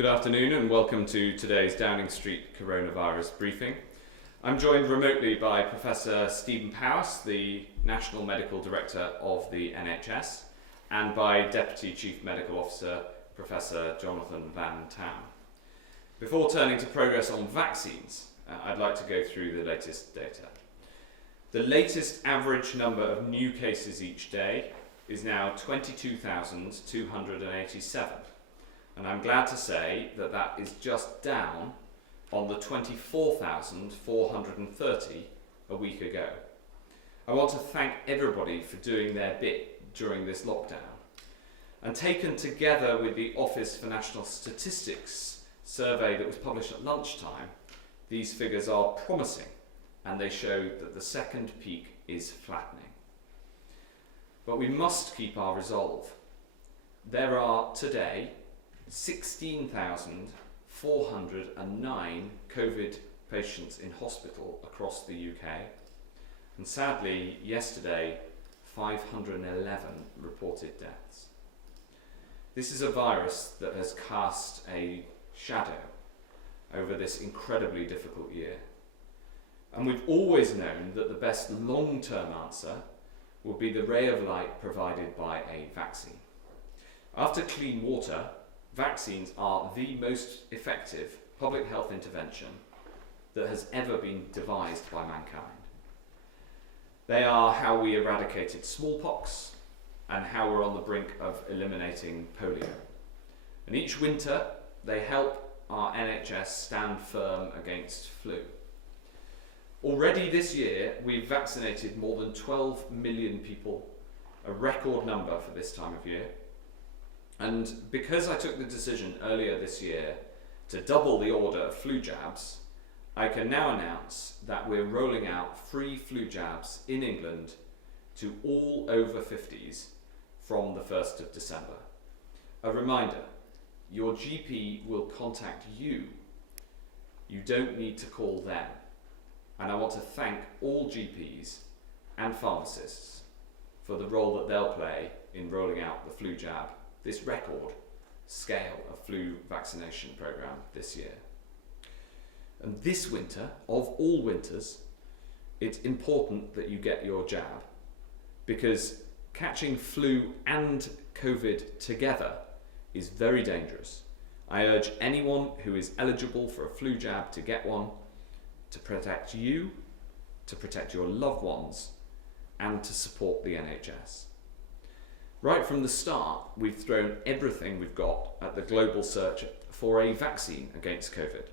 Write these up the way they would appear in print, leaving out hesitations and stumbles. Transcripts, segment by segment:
Good afternoon and welcome to today's Downing Street coronavirus briefing. I'm joined remotely by Professor Stephen Powis, the National Medical Director of the NHS, and by Deputy Chief Medical Officer Professor Jonathan Van Tam. Before turning to progress on vaccines, I'd like to go through the latest data. The latest average number of new cases each day is now 22,287. And I'm glad to say that that is just down on the 24,430 a week ago. I want to thank everybody for doing their bit during this lockdown. And taken together with the Office for National Statistics survey that was published at lunchtime, these figures are promising and they show that the second peak is flattening. But we must keep our resolve. There are today 16,409 COVID patients in hospital across the UK, and sadly, yesterday, 511 reported deaths. This is a virus that has cast a shadow over this incredibly difficult year. And we've always known that the best long-term answer will be the ray of light provided by a vaccine. After clean water, vaccines are the most effective public health intervention that has ever been devised by mankind. They are how we eradicated smallpox and how we're on the brink of eliminating polio. And each winter, they help our NHS stand firm against flu. Already this year, we've vaccinated more than 12 million people, a record number for this time of year. And because I took the decision earlier this year to double the order of flu jabs, I can now announce that we're rolling out free flu jabs in England to all over 50s from the 1st of December. A reminder, your GP will contact you. You don't need to call them. And I want to thank all GPs and pharmacists for the role that they'll play in rolling out the flu jab, this record scale of flu vaccination program this year. And this winter, of all winters, it's important that you get your jab, because catching flu and COVID together is very dangerous. I urge anyone who is eligible for a flu jab to get one, to protect you, to protect your loved ones, and to support the NHS. Right from the start, we've thrown everything we've got at the global search for a vaccine against COVID.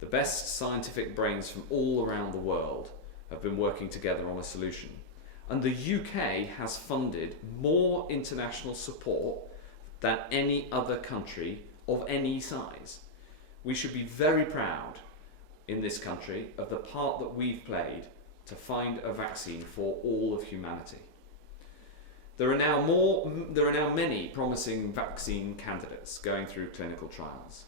The best scientific brains from all around the world have been working together on a solution. And the UK has funded more international support than any other country of any size. We should be very proud in this country of the part that we've played to find a vaccine for all of humanity. There are now many promising vaccine candidates going through clinical trials.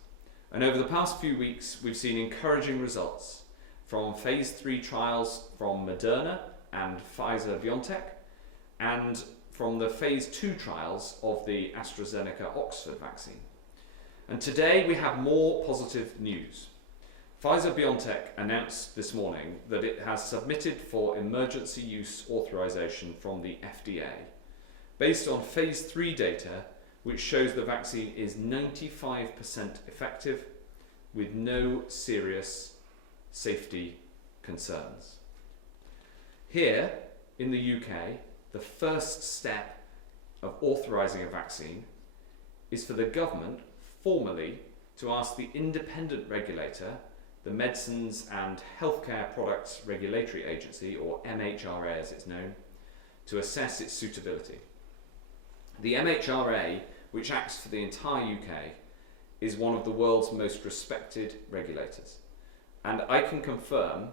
And over the past few weeks, we've seen encouraging results from phase 3 trials from Moderna and Pfizer-BioNTech, and from the phase 2 trials of the AstraZeneca-Oxford vaccine. And today we have more positive news. Pfizer-BioNTech announced this morning that it has submitted for emergency use authorization from the FDA, based on phase 3 data, which shows the vaccine is 95% effective with no serious safety concerns. Here in the UK, the first step of authorising a vaccine is for the government formally to ask the independent regulator, the Medicines and Healthcare Products Regulatory Agency, or MHRA as it's known, to assess its suitability. The MHRA, which acts for the entire UK, is one of the world's most respected regulators. And I can confirm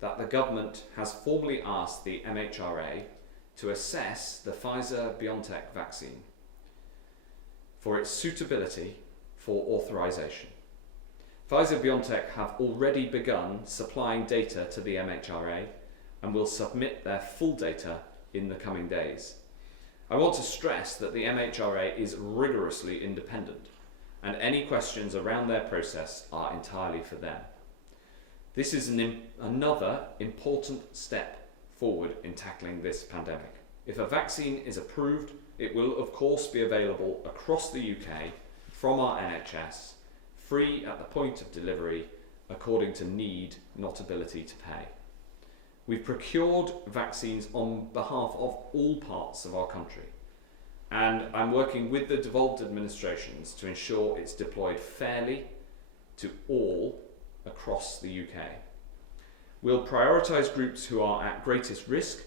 that the government has formally asked the MHRA to assess the Pfizer-BioNTech vaccine for its suitability for authorization. Pfizer-BioNTech have already begun supplying data to the MHRA and will submit their full data in the coming days. I want to stress that the MHRA is rigorously independent and any questions around their process are entirely for them. This is another important step forward in tackling this pandemic. If a vaccine is approved, it will of course be available across the UK from our NHS, free at the point of delivery, according to need, not ability to pay. We've procured vaccines on behalf of all parts of our country, and I'm working with the devolved administrations to ensure it's deployed fairly to all across the UK. We'll prioritise groups who are at greatest risk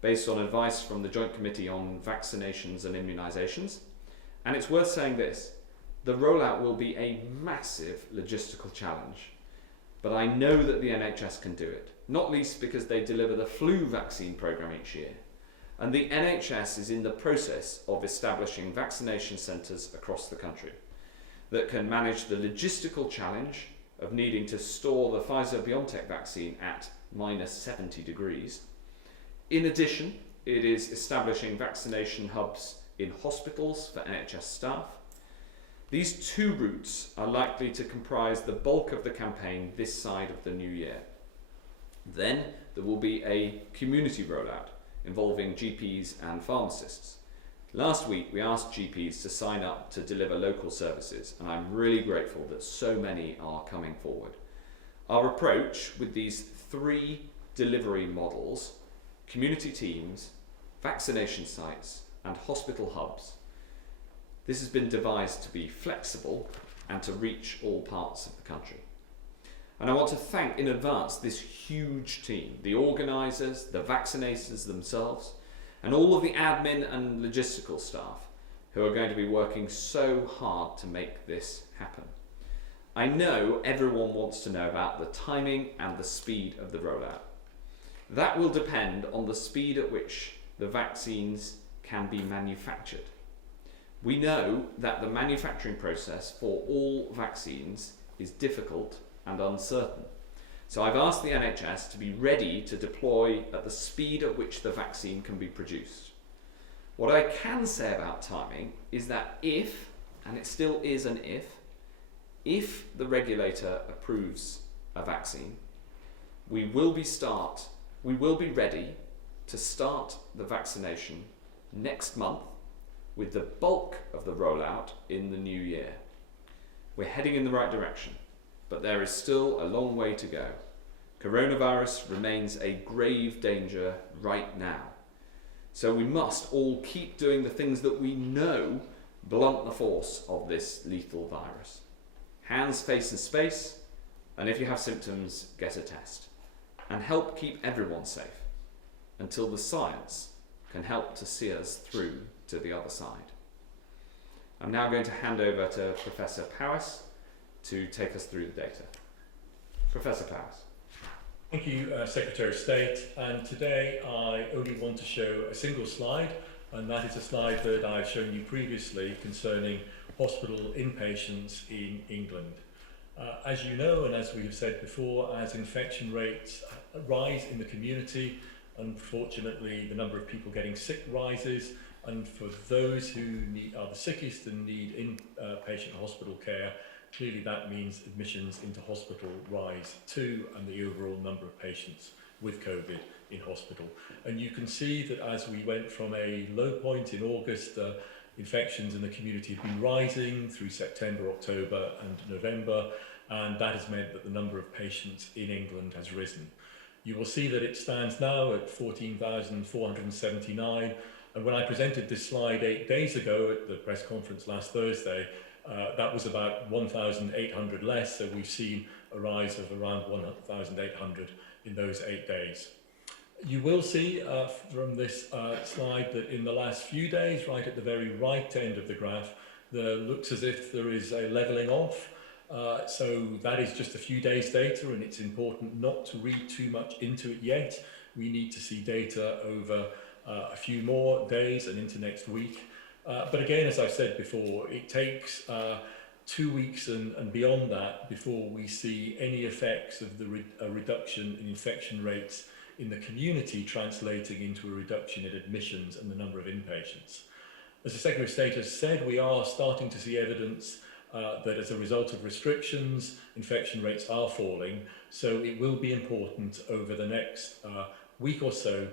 based on advice from the Joint Committee on Vaccinations and Immunisations. And it's worth saying this, the rollout will be a massive logistical challenge, but I know that the NHS can do it, not least because they deliver the flu vaccine programme each year. And the NHS is in the process of establishing vaccination centres across the country that can manage the logistical challenge of needing to store the Pfizer-BioNTech vaccine at -70 degrees. In addition, it is establishing vaccination hubs in hospitals for NHS staff. These two routes are likely to comprise the bulk of the campaign this side of the new year. Then there will be a community rollout involving GPs and pharmacists. Last week we asked GPs to sign up to deliver local services, and I'm really grateful that so many are coming forward. Our approach with these three delivery models, community teams, vaccination sites and hospital hubs, this has been devised to be flexible and to reach all parts of the country. And I want to thank in advance this huge team, the organisers, the vaccinators themselves, and all of the admin and logistical staff who are going to be working so hard to make this happen. I know everyone wants to know about the timing and the speed of the rollout. That will depend on the speed at which the vaccines can be manufactured. We know that the manufacturing process for all vaccines is difficult and uncertain. So I've asked the NHS to be ready to deploy at the speed at which the vaccine can be produced. What I can say about timing is that if, and it still is an if the regulator approves a vaccine, we will be ready to start the vaccination next month, with the bulk of the rollout in the new year. We're heading in the right direction, but there is still a long way to go. Coronavirus remains a grave danger right now. So we must all keep doing the things that we know blunt the force of this lethal virus. Hands, face and space, and if you have symptoms, get a test. And help keep everyone safe until the science can help to see us through to the other side. I'm now going to hand over to Professor Powis to take us through the data. Professor Powis. Thank you, Secretary of State. And today I only want to show a single slide, and that is a slide that I've shown you previously concerning hospital inpatients in England. As you know, and as we have said before, as infection rates rise in the community, unfortunately the number of people getting sick rises, and for those who are the sickest and need inpatient hospital care, clearly that means admissions into hospital rise too, and the overall number of patients with COVID in hospital. And you can see that as we went from a low point in August, infections in the community have been rising through September, October and November, and that has meant that the number of patients in England has risen. You will see that it stands now at 14,479, and when I presented this slide 8 days ago at the press conference last Thursday, that was about 1,800 less, so we've seen a rise of around 1,800 in those 8 days. You will see from this slide that in the last few days, right at the very right end of the graph, there looks as if there is a levelling off. So that is just a few days data, and it's important not to read too much into it yet. We need to see data over a few more days and into next week. But again, as I've said before, it takes 2 weeks and beyond that before we see any effects of the reduction in infection rates in the community translating into a reduction in admissions and the number of inpatients. As the Secretary of State has said, we are starting to see evidence that as a result of restrictions, infection rates are falling. So it will be important over the next week or so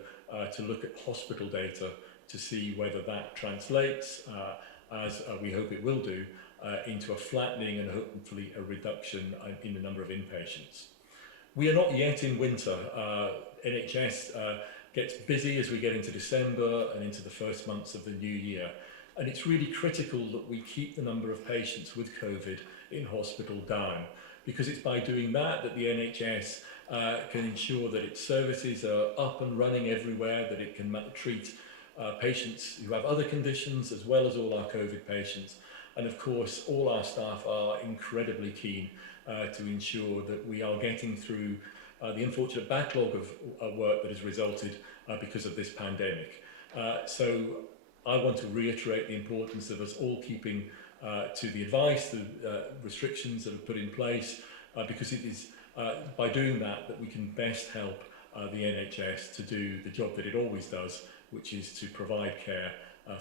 to look at hospital data to see whether that translates, as we hope it will do, into a flattening and hopefully a reduction in the number of inpatients. We are not yet in winter. NHS gets busy as we get into December and into the first months of the new year. And it's really critical that we keep the number of patients with COVID in hospital down, because it's by doing that that the NHS can ensure that its services are up and running everywhere, that it can treat patients who have other conditions as well as all our COVID patients. And of course, all our staff are incredibly keen to ensure that we are getting through the unfortunate backlog of work that has resulted because of this pandemic. So I want to reiterate the importance of us all keeping to the advice, the restrictions that are put in place, because it is by doing that that we can best help the NHS to do the job that it always does, which is to provide care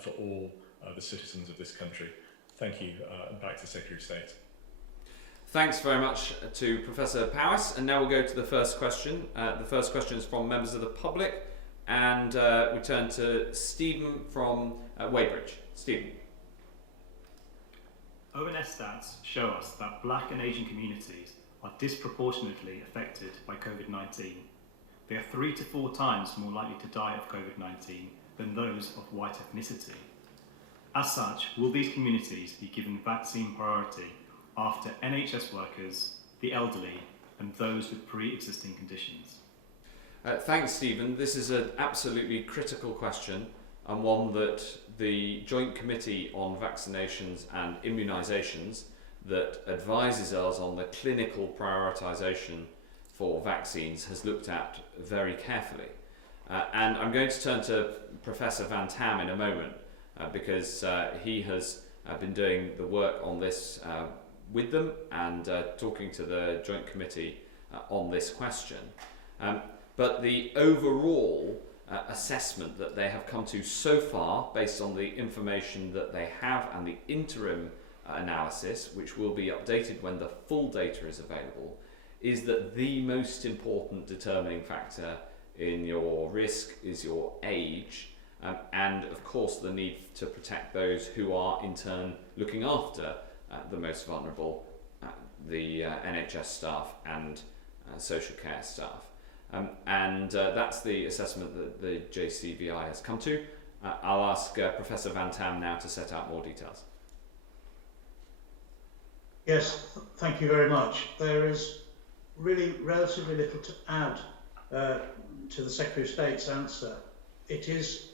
for all the citizens of this country. Thank you, and back to the Secretary of State. Thanks very much to Professor Powis, and now we'll go to the first question. The first question is from members of the public, and we turn to Stephen from Weybridge. Stephen. ONS stats show us that Black and Asian communities are disproportionately affected by COVID-19. They are 3 to 4 times more likely to die of COVID-19 than those of white ethnicity. As such, will these communities be given vaccine priority after NHS workers, the elderly, and those with pre-existing conditions? Thanks, Stephen. This is an absolutely critical question, and one that the Joint Committee on Vaccinations and Immunisations that advises us on the clinical prioritisation for vaccines has looked at very carefully. And I'm going to turn to Professor Van Tam in a moment, because he has been doing the work on this with them and talking to the Joint Committee on this question. But the overall assessment that they have come to so far, based on the information that they have and the interim analysis, which will be updated when the full data is available, is that the most important determining factor in your risk is your age, and of course the need to protect those who are in turn looking after the most vulnerable, the NHS staff and social care staff. And that's the assessment that the JCVI has come to. I'll ask Professor Van Tam now to set out more details. Yes, thank you very much. There is really relatively little to add to the Secretary of State's answer. It is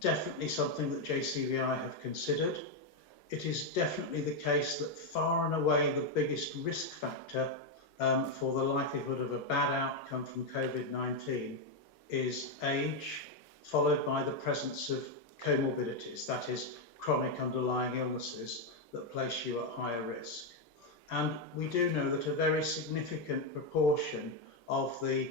definitely something that JCVI have considered. It is definitely the case that far and away the biggest risk factor for the likelihood of a bad outcome from COVID-19 is age, followed by the presence of comorbidities, that is, chronic underlying illnesses that place you at higher risk. And we do know that a very significant proportion of the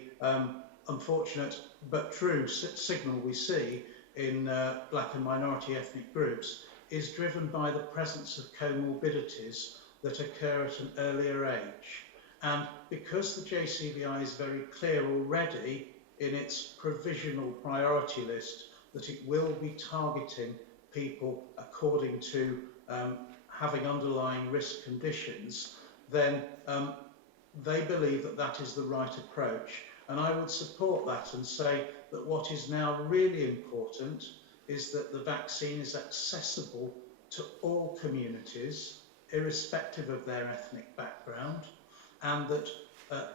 unfortunate but true signal we see in Black and minority ethnic groups is driven by the presence of comorbidities that occur at an earlier age. And because the JCVI is very clear already in its provisional priority list that it will be targeting people according to having underlying risk conditions, then they believe that that is the right approach. And I would support that and say that what is now really important is that the vaccine is accessible to all communities, irrespective of their ethnic background, and that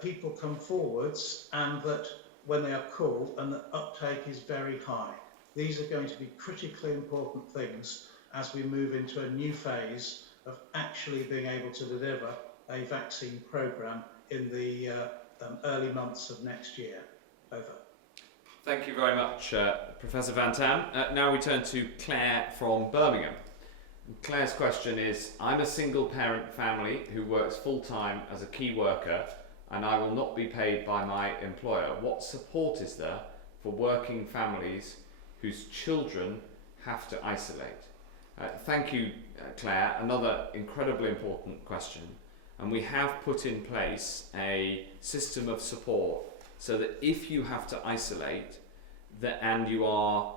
people come forwards and that when they are called and that uptake is very high. These are going to be critically important things as we move into a new phase of actually being able to deliver a vaccine programme in the early months of next year. Over. Thank you very much, Professor Van Tam. Now we turn to Claire from Birmingham. Claire's question is, I'm a single parent family who works full-time as a key worker and I will not be paid by my employer. What support is there for working families whose children have to isolate? Thank you, Claire. Another incredibly important question. And we have put in place a system of support so that if you have to isolate and you are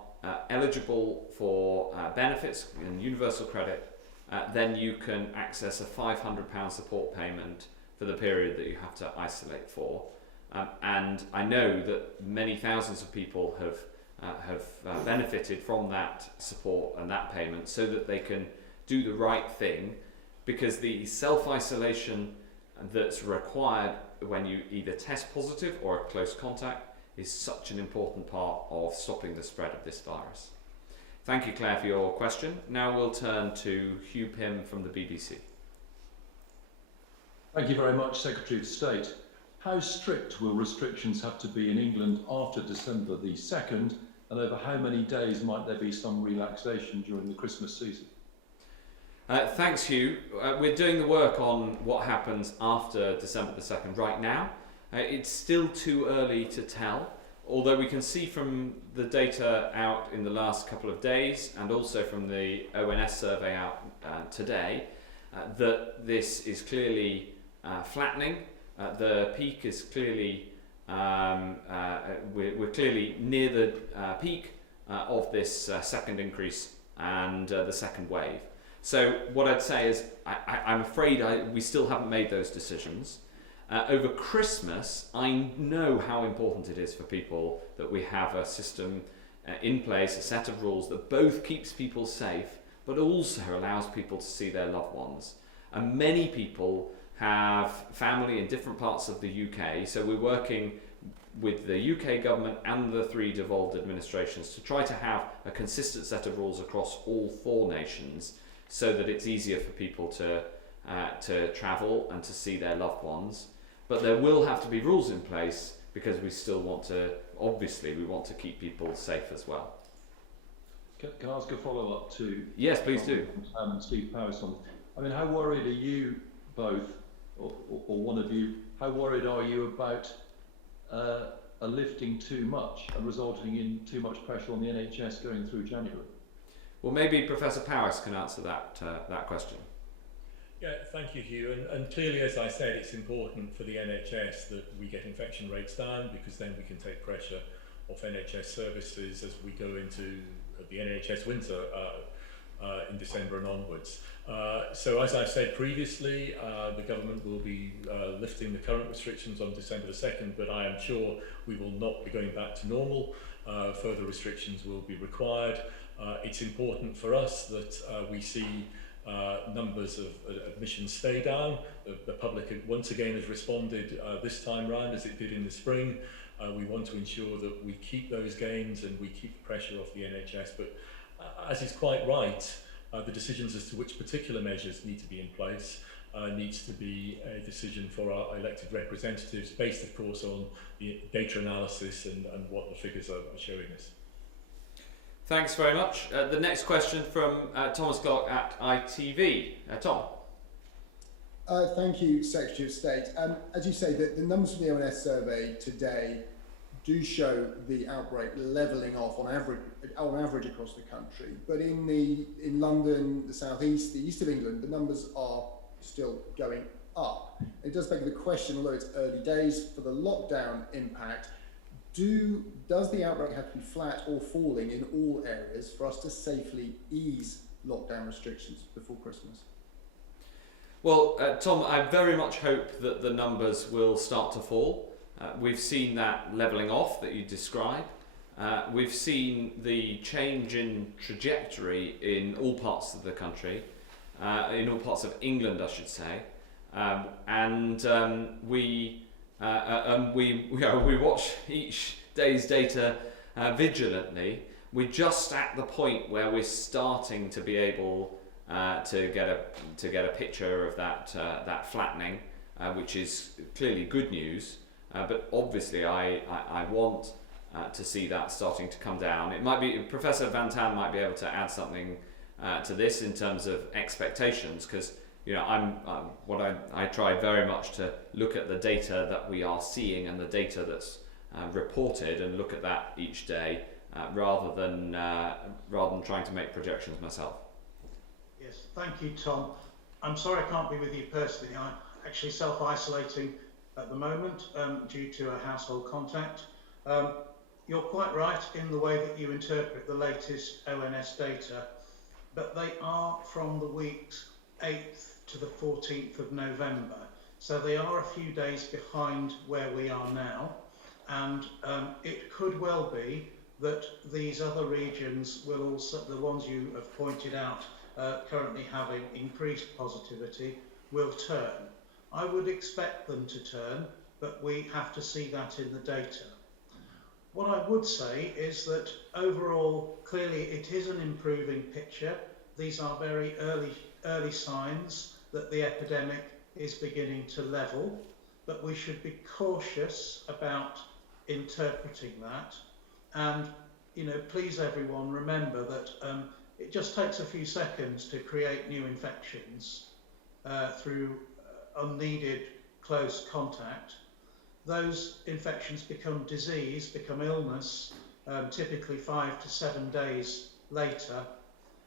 eligible for benefits and universal credit, then you can access a £500 support payment for the period that you have to isolate for. And I know that many thousands of people have benefited from that support and that payment so that they can do the right thing, because the self-isolation that's required when you either test positive or a close contact is such an important part of stopping the spread of this virus. Thank you, Claire, for your question. Now we'll turn to Hugh Pym from the BBC. Thank you very much, Secretary of State. How strict will restrictions have to be in England after December the 2nd, and over how many days might there be some relaxation during the Christmas season? Thanks, Hugh. We're doing the work on what happens after December the 2nd right now. It's still too early to tell, although we can see from the data out in the last couple of days and also from the ONS survey out today that this is clearly flattening. The peak is clearly, we're clearly near the peak of this second increase and the second wave. So what I'd say is I'm afraid we still haven't made those decisions. Over Christmas, I know how important it is for people that we have a system in place, a set of rules that both keeps people safe, but also allows people to see their loved ones. And many people have family in different parts of the UK, so we're working with the UK government and the 3 devolved administrations to try to have a consistent set of rules across all 4 nations, so that it's easier for people to travel and to see their loved ones. But there will have to be rules in place because we still want to, obviously, we want to keep people safe as well. Can I ask a follow-up to? Yes, please do. Steve Powis on. I mean, how worried are you both, or one of you, how worried are you about a lifting too much and resulting in too much pressure on the NHS going through January? Well, maybe Professor Powis can answer that question. Yeah, thank you, Hugh. And clearly, as I said, it's important for the NHS that we get infection rates down, because then we can take pressure off NHS services as we go into the NHS winter in December and onwards. So as I've said previously, the government will be lifting the current restrictions on December the 2nd, but I am sure we will not be going back to normal. Further restrictions will be required. It's important for us that we see numbers of admissions stay down. The public once again has responded this time round as it did in the spring. We want to ensure that we keep those gains and we keep the pressure off the NHS, but as is quite right, the decisions as to which particular measures need to be in place needs to be a decision for our elected representatives, based of course on the data analysis and what the figures are showing us. Thanks very much. The next question from Thomas Clark at ITV. Tom. Thank you, Secretary of State. As you say, the numbers from the ONS survey today do show the outbreak levelling off on average across the country. But in London, the South East, the east of England, the numbers are still going up. It does beg the question, although it's early days, for the lockdown impact. Does the outbreak have to be flat or falling in all areas for us to safely ease lockdown restrictions before Christmas? Well, Tom, I very much hope that the numbers will start to fall. We've seen that levelling off that you describe. We've seen the change in trajectory in all parts of the country, in all parts of England, I should say, we watch each day's data vigilantly. We're just at the point where we're starting to be able to get a picture of that flattening, which is clearly good news. But obviously, I want to see that starting to come down. It might be Professor Van Tan might be able to add something to this in terms of expectations, because I try very much to look at the data that we are seeing and the data that's reported, and look at that each day rather than trying to make projections myself. Yes, thank you, Tom. I'm sorry I can't be with you personally. I'm actually self-isolating at the moment due to a household contact. You're quite right in the way that you interpret the latest ONS data, but they are from the weeks 8th to the 14th of November. So they are a few days behind where we are now. And it could well be that these other regions will also, the ones you have pointed out, currently having increased positivity, will turn. I would expect them to turn, but we have to see that in the data. What I would say is that overall, clearly it is an improving picture. These are very early signs that the epidemic is beginning to level, but we should be cautious about interpreting that. And, you know, please everyone remember that it just takes a few seconds to create new infections through unneeded close contact. Those infections become disease, become illness, typically 5 to 7 days later,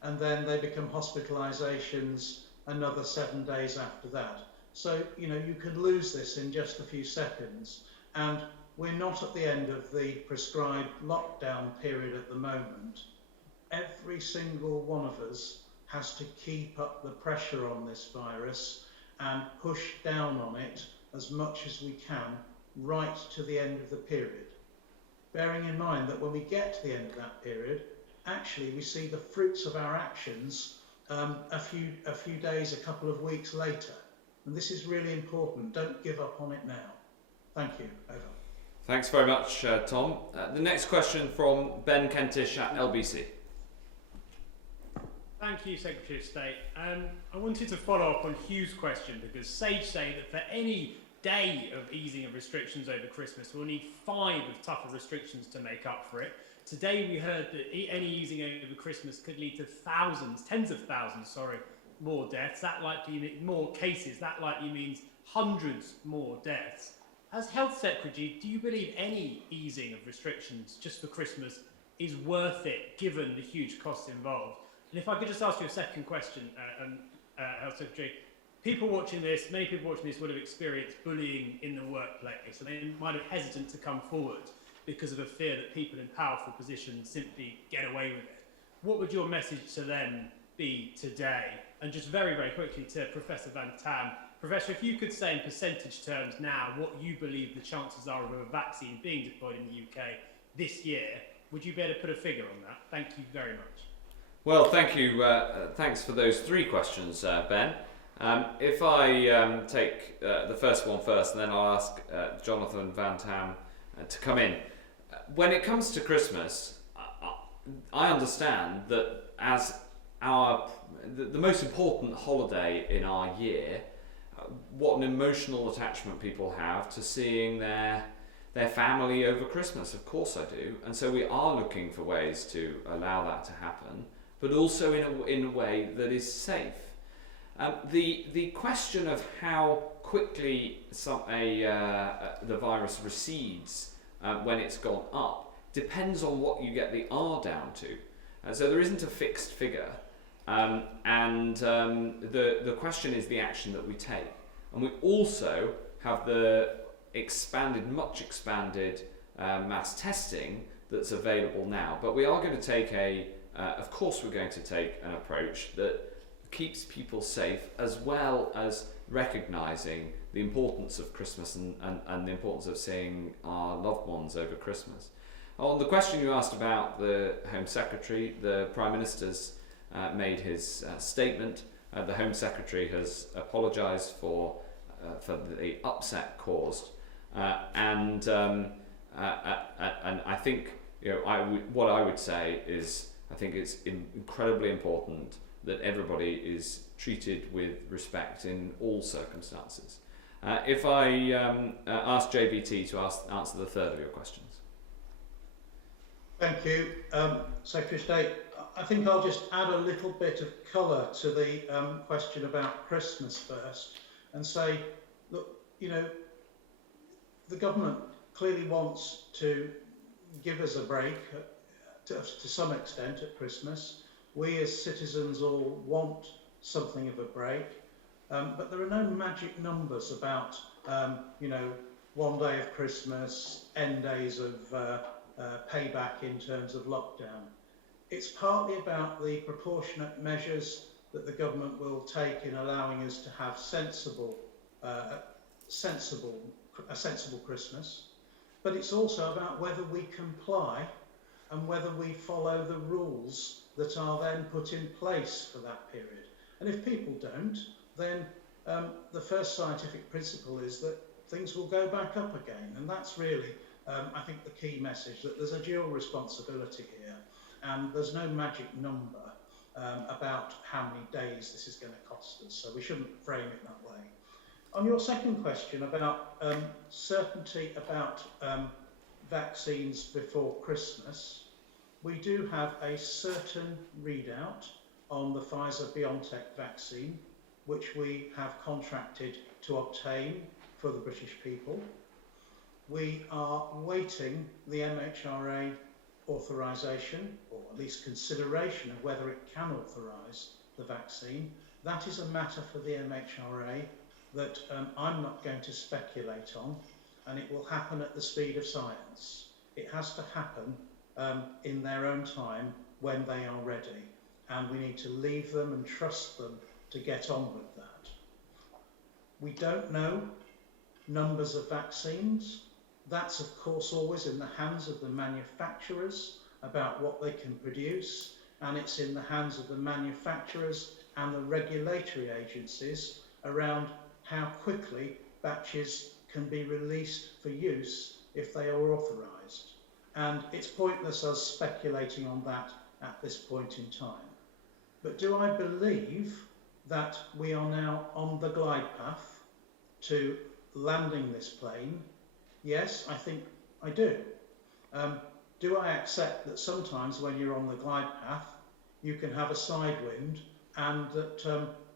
and then they become hospitalizations another 7 days after that. So, you know, you can lose this in just a few seconds, and we're not at the end of the prescribed lockdown period at the moment. Every single one of us has to keep up the pressure on this virus and push down on it as much as we can right to the end of the period. Bearing in mind that when we get to the end of that period, actually we see the fruits of our actions a few days, a couple of weeks later. And this is really important. Don't give up on it now. Thank you. Over. Thanks very much, Tom. The next question from Ben Kentish at LBC. Thank you, Secretary of State. I wanted to follow up on Hugh's question, because Sage say that for any day of easing of restrictions over Christmas, we'll need 5 of tougher restrictions to make up for it. Today we heard that any easing over Christmas could lead to tens of thousands, more deaths. That likely means more cases. That likely means hundreds more deaths. As Health Secretary, do you believe any easing of restrictions just for Christmas is worth it, given the huge costs involved? And if I could just ask you a second question, Health Secretary. Many people watching this would have experienced bullying in the workplace, and they might have hesitant to come forward because of a fear that people in powerful positions simply get away with it. What would your message to them be today? And just very, very quickly to Professor Van Tam. Professor, if you could say in percentage terms now what you believe the chances are of a vaccine being deployed in the UK this year, would you be able to put a figure on that? Thank you very much. Well, thank you. Thanks for those 3 questions, Ben. If I take the first one first, and then I'll ask Jonathan Van Tam to come in. When it comes to Christmas, I understand that as the most important holiday in our year, what an emotional attachment people have to seeing their family over Christmas. Of course I do. And so we are looking for ways to allow that to happen, but also in a way that is safe. The question of how quickly the virus recedes when it's gone up depends on what you get the R down to. So there isn't a fixed figure. And the question is the action that we take. And we also have the much expanded mass testing that's available now. But we are going to take of course we're going to take an approach that keeps people safe, as well as recognising the importance of Christmas and the importance of seeing our loved ones over Christmas. On the question you asked about the Home Secretary, the Prime Minister's made his statement. The Home Secretary has apologised for the upset caused, and I think what I would say is I think it's incredibly important that everybody is treated with respect in all circumstances. If I ask JBT to answer the third of your questions. Thank you, Secretary of State. I think I'll just add a little bit of colour to the question about Christmas first, and say, look, the government clearly wants to give us a break to some extent at Christmas. We as citizens all want something of a break. But there are no magic numbers about, you know, one day of Christmas, end days of payback in terms of lockdown. It's partly about the proportionate measures that the government will take in allowing us to have a sensible Christmas. But it's also about whether we comply and whether we follow the rules that are then put in place for that period. And if people don't, then the first scientific principle is that things will go back up again. And that's really, I think, the key message, that there's a dual responsibility here, and there's no magic number about how many days this is going to cost us. So we shouldn't frame it that way. On your second question about certainty about vaccines before Christmas, we do have a certain readout on the Pfizer-BioNTech vaccine, which we have contracted to obtain for the British people. We are waiting the MHRA authorisation, or at least consideration of whether it can authorise the vaccine. That is a matter for the MHRA that I'm not going to speculate on, and it will happen at the speed of science. It has to happen in their own time when they are ready, and we need to leave them and trust them to get on with that. We don't know numbers of vaccines. That's of course always in the hands of the manufacturers about what they can produce, and it's in the hands of the manufacturers and the regulatory agencies around how quickly batches can be released for use if they are authorised. And it's pointless us speculating on that at this point in time. But do I believe that we are now on the glide path to landing this plane? Yes, I think I do. Do I accept that sometimes when you're on the glide path, you can have a side wind and that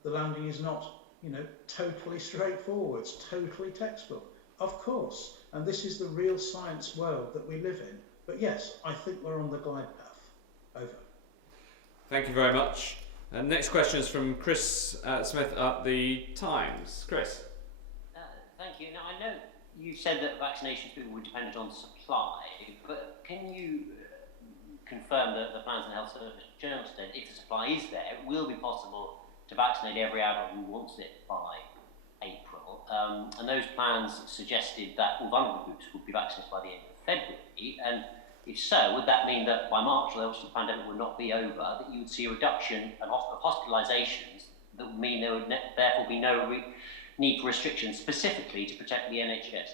the landing is not, you know, totally straightforward, it's totally textbook? Of course, and this is the real science world that we live in. But yes, I think we're on the glide path. Over. Thank you very much. Next question is from Chris Smith at the Times. Chris. Thank you. Now, I know you said that vaccinations were dependent on supply, but can you confirm that the Plans and Health Service Journal said if the supply is there, it will be possible to vaccinate every adult who wants it by April? And those plans suggested that all vulnerable groups would be vaccinated by the end of February. And if so, would that mean that by March, although the pandemic would not be over, that you would see a reduction of hospitalisations that would mean there would therefore be no need for restrictions specifically to protect the NHS?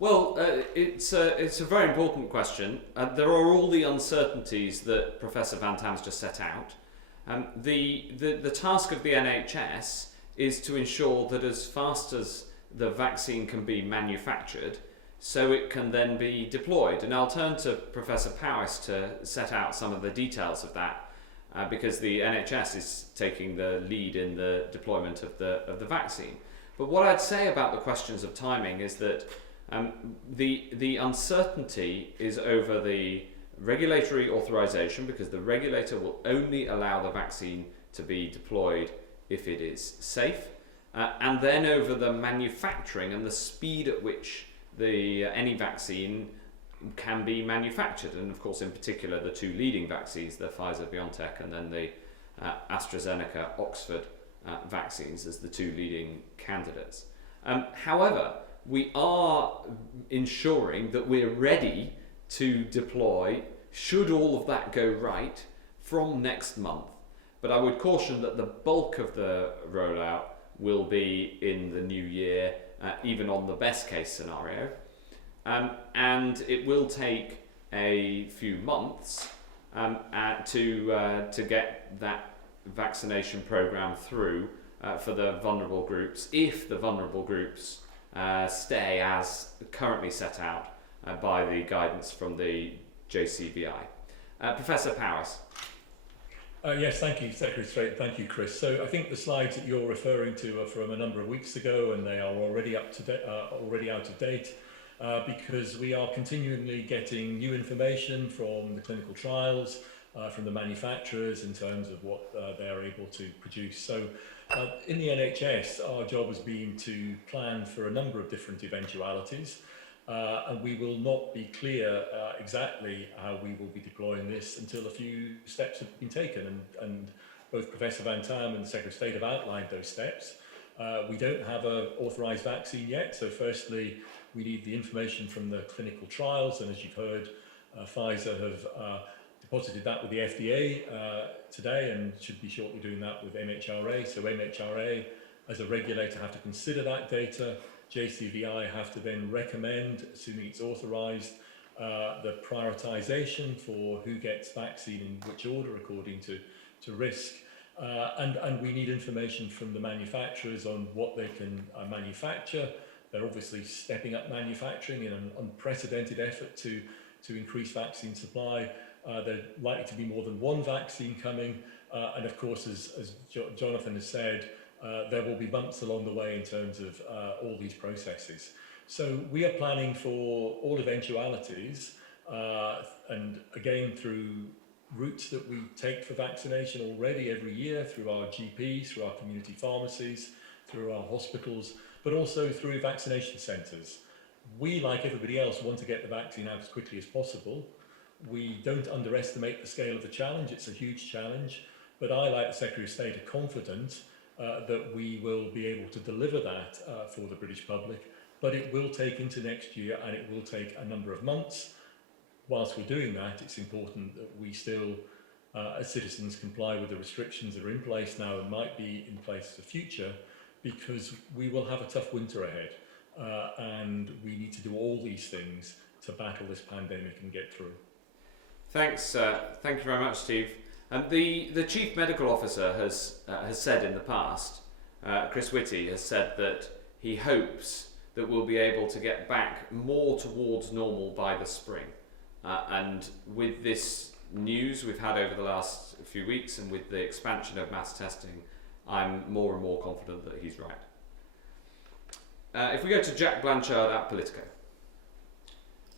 Well, it's a very important question. There are all the uncertainties that Professor Van Tam's just set out. The task of the NHS is to ensure that as fast as the vaccine can be manufactured, so it can then be deployed. And I'll turn to Professor Powis to set out some of the details of that, because the NHS is taking the lead in the deployment of the vaccine. But what I'd say about the questions of timing is that the uncertainty is over the regulatory authorization, because the regulator will only allow the vaccine to be deployed if it is safe, and then over the manufacturing and the speed at which any vaccine can be manufactured. And of course, in particular, the two leading vaccines, the Pfizer-BioNTech and then the AstraZeneca-Oxford vaccines as the two leading candidates. However, we are ensuring that we're ready to deploy, should all of that go right, from next month. But I would caution that the bulk of the rollout will be in the new year, even on the best case scenario. And it will take a few months to get that vaccination program through for the vulnerable groups, if the vulnerable groups stay as currently set out by the guidance from the JCVI. Professor Powis. Yes, thank you, Secretary of State. Thank you, Chris. So I think the slides that you're referring to are from a number of weeks ago, and they are already up to date, already out of date, because we are continually getting new information from the clinical trials from the manufacturers in terms of what they are able to produce. So in the NHS, our job has been to plan for a number of different eventualities, and we will not be clear exactly how we will be deploying this until a few steps have been taken, and both Professor Van Tam and the Secretary of State have outlined those steps. We don't have an authorised vaccine yet, so firstly we need the information from the clinical trials, and as you've heard, Pfizer have deposited that with the FDA today and should be shortly doing that with MHRA. So MHRA as a regulator have to consider that data. JCVI have to then recommend, assuming it's authorised, the prioritisation for who gets vaccine in which order according to risk. And we need information from the manufacturers on what they can manufacture. They're obviously stepping up manufacturing in an unprecedented effort to increase vaccine supply. There's likely to be more than one vaccine coming. And of course, as Jonathan has said, there will be bumps along the way in terms of all these processes. So we are planning for all eventualities, and again through routes that we take for vaccination already every year through our GPs, through our community pharmacies, through our hospitals, but also through vaccination centres. We, like everybody else, want to get the vaccine out as quickly as possible. We don't underestimate the scale of the challenge. It's a huge challenge, but I, like the Secretary of State, are confident that we will be able to deliver that for the British public, but it will take into next year and it will take a number of months. Whilst we're doing that, it's important that we still, as citizens, comply with the restrictions that are in place now and might be in place for the future, because we will have a tough winter ahead, and we need to do all these things to battle this pandemic and get through. Thanks. Thank you very much, Steve. And the Chief Medical Officer has said in the past, Chris Whitty has said that he hopes that we'll be able to get back more towards normal by the spring. And with this news we've had over the last few weeks and with the expansion of mass testing, I'm more and more confident that he's right. If we go to Jack Blanchard at Politico.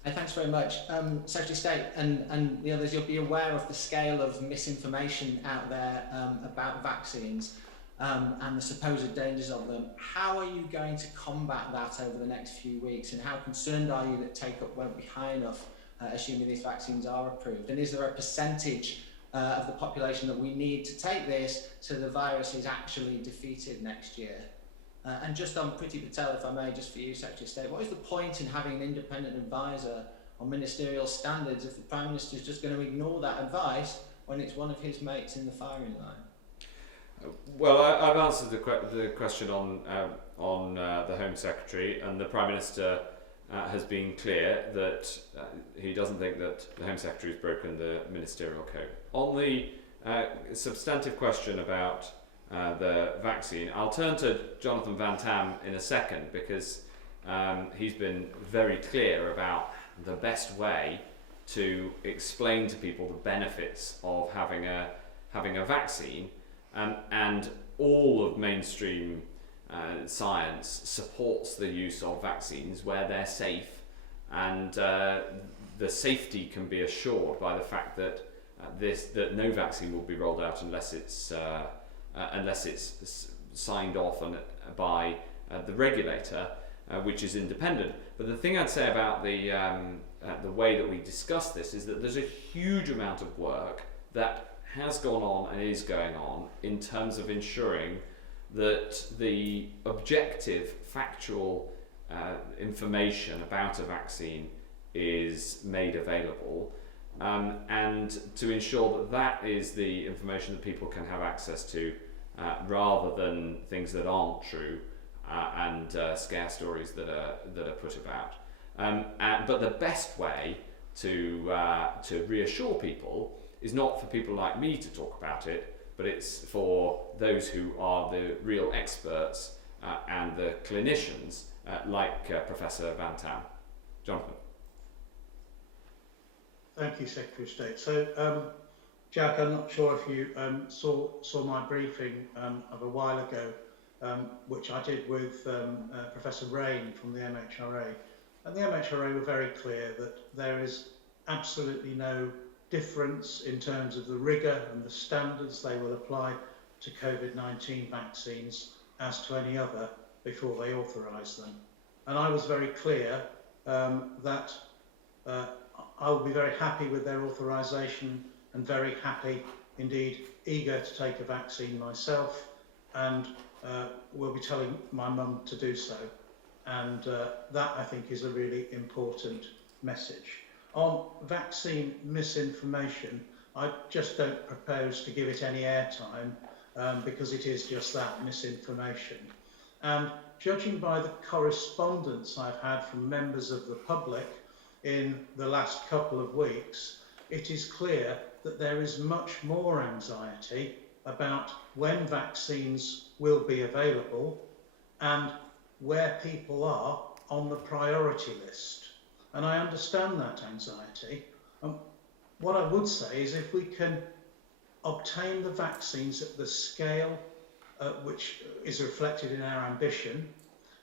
Thanks very much. Secretary of State and the others, you'll be aware of the scale of misinformation out there about vaccines and the supposed dangers of them. How are you going to combat that over the next few weeks, and how concerned are you that take-up won't be high enough, assuming these vaccines are approved? And is there a percentage of the population that we need to take this so the virus is actually defeated next year? And just on Priti Patel, if I may, just for you, Secretary of State, what is the point in having an independent advisor on ministerial standards if the Prime Minister is just going to ignore that advice when it's one of his mates in the firing line? Well, I've answered the question on the Home Secretary, and the Prime Minister has been clear that he doesn't think that the Home Secretary has broken the ministerial code. On the substantive question about the vaccine, I'll turn to Jonathan Van Tam in a second, because he's been very clear about the best way to explain to people the benefits of having a vaccine, and all of mainstream science supports the use of vaccines where they're safe, and the safety can be assured by the fact that that no vaccine will be rolled out unless it's signed off by the regulator, which is independent. But the thing I'd say about the way that we discuss this is that there's a huge amount of work that has gone on and is going on in terms of ensuring that the objective, factual information about a vaccine is made available, and to ensure that that is the information that people can have access to, rather than things that aren't true and scare stories that are put about. But the best way to reassure people is not for people like me to talk about it, but it's for those who are the real experts and the clinicians, like Professor Van Tam. Jonathan. Thank you, Secretary of State. So, Jack, I'm not sure if you saw my briefing of a while ago, which I did with Professor Rain from the MHRA. And the MHRA were very clear that there is absolutely no difference in terms of the rigour and the standards they will apply to COVID-19 vaccines as to any other before they authorise them. And I was very clear that I will be very happy with their authorisation and very happy, indeed eager to take a vaccine myself, and will be telling my mum to do so. And that, I think, is a really important message. On vaccine misinformation, I just don't propose to give it any airtime because it is just that, misinformation. And judging by the correspondence I've had from members of the public in the last couple of weeks, it is clear that there is much more anxiety about when vaccines will be available and where people are on the priority list. And I understand that anxiety. What I would say is if we can obtain the vaccines at the scale which is reflected in our ambition,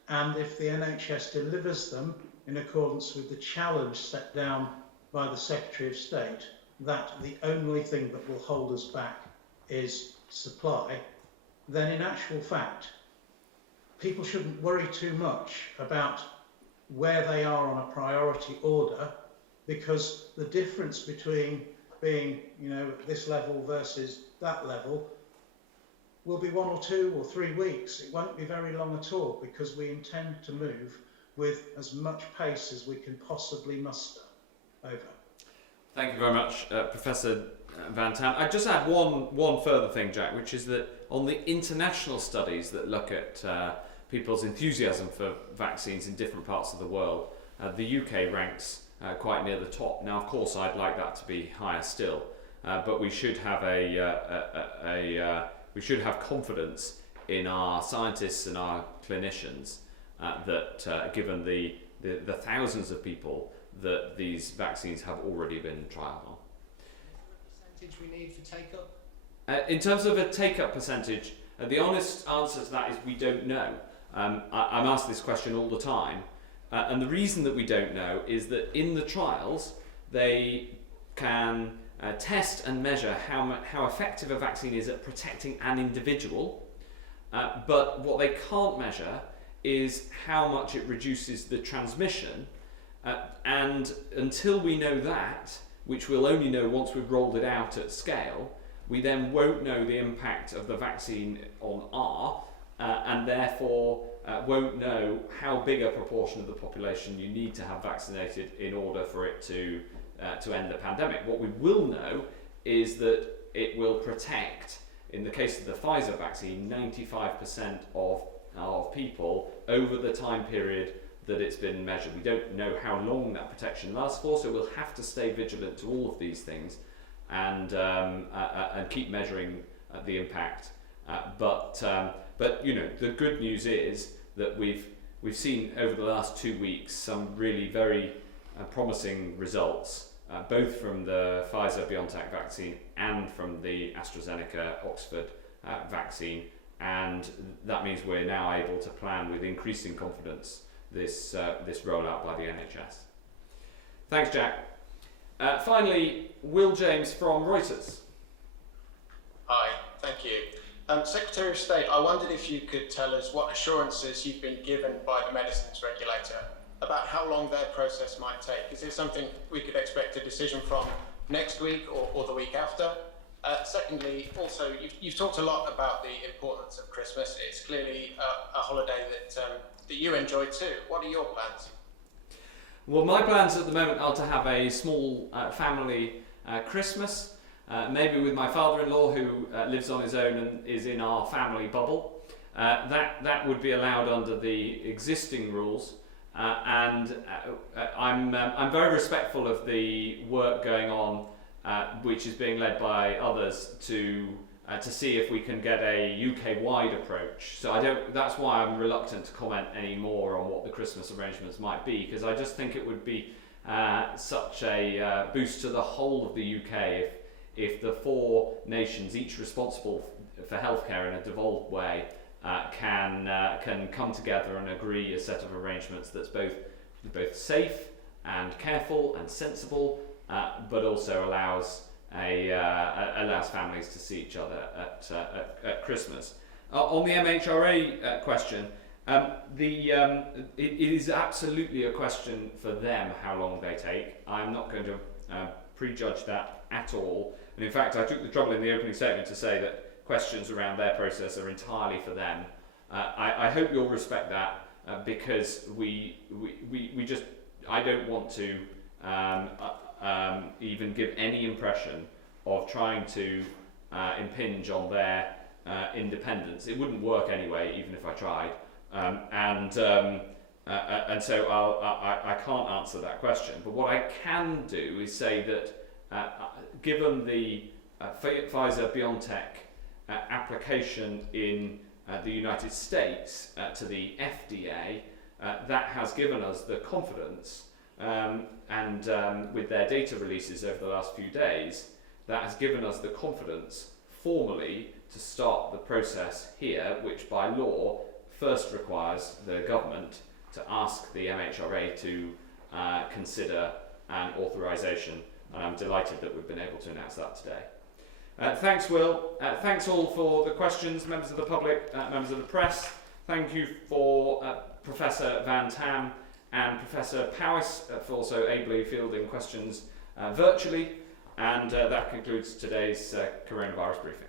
and if the NHS delivers them in accordance with the challenge set down by the Secretary of State, that the only thing that will hold us back is supply, then in actual fact, people shouldn't worry too much about where they are on a priority order, because the difference between being, at this level versus that level will be 1 or 2 or 3 weeks. It won't be very long at all, because we intend to move with as much pace as we can possibly muster. Over. Thank you very much, Professor Van Tam. I'd just add one further thing, Jack, which is that on the international studies that look at people's enthusiasm for vaccines in different parts of the world, the UK ranks quite near the top. Now, of course, I'd like that to be higher still, but we should have we should have confidence in our scientists and our clinicians that given the thousands of people that these vaccines have already been trialled on. Percentage we need for take-up? In terms of a take-up percentage, the honest answer to that is we don't know. I'm asked this question all the time, and the reason that we don't know is that in the trials they can test and measure how effective a vaccine is at protecting an individual, but what they can't measure is how much it reduces the transmission, and until we know that, which we'll only know once we've rolled it out at scale, we then won't know the impact of the vaccine on R, and therefore won't know how big a proportion of the population you need to have vaccinated in order for it to end the pandemic. What we will know is that it will protect, in the case of the Pfizer vaccine, 95% of people over the time period that it's been measured. We don't know how long that protection lasts for, so we'll have to stay vigilant to all of these things and keep measuring the impact. But the good news is that we've seen over the last 2 weeks some really very promising results, both from the Pfizer-BioNTech vaccine and from the AstraZeneca-Oxford vaccine, and that means we're now able to plan with increasing confidence this rollout by the NHS. Thanks, Jack. Finally, Will James from Reuters. Hi, thank you. Secretary of State, I wondered if you could tell us what assurances you've been given by the Medicines Regulator about how long their process might take. Is this something we could expect a decision from next week or the week after? Secondly, also, you've talked a lot about the importance of Christmas. It's clearly a holiday that you enjoy too. What are your plans? Well, my plans at the moment are to have a small family Christmas, maybe with my father-in-law who lives on his own and is in our family bubble. That would be allowed under the existing rules, and I'm very respectful of the work going on, which is being led by others to see if we can get a UK-wide approach. So that's why I'm reluctant to comment any more on what the Christmas arrangements might be, because I just think it would be such a boost to the whole of the UK if the 4 nations, each responsible for healthcare in a devolved way, can come together and agree a set of arrangements that's both safe and careful and sensible, but also allows allows families to see each other at Christmas. On the MHRA question, it is absolutely a question for them how long they take. I'm not going to prejudge that at all. And in fact, I took the trouble in the opening statement to say that questions around their process are entirely for them. I hope you'll respect that because I don't want to even give any impression of trying to impinge on their independence. It wouldn't work anyway, even if I tried. And so I can't answer that question. But what I can do is say that given the Pfizer-BioNTech application in the United States to the FDA, that has given us the confidence, and with their data releases over the last few days, that has given us the confidence formally to start the process here, which by law first requires the government to ask the MHRA to consider an authorisation, and I'm delighted that we've been able to announce that today. Thanks, Will. Thanks all for the questions, members of the public, members of the press. Thank you for Professor Van Tam and Professor Powis for also ably fielding questions virtually. And that concludes today's coronavirus briefing.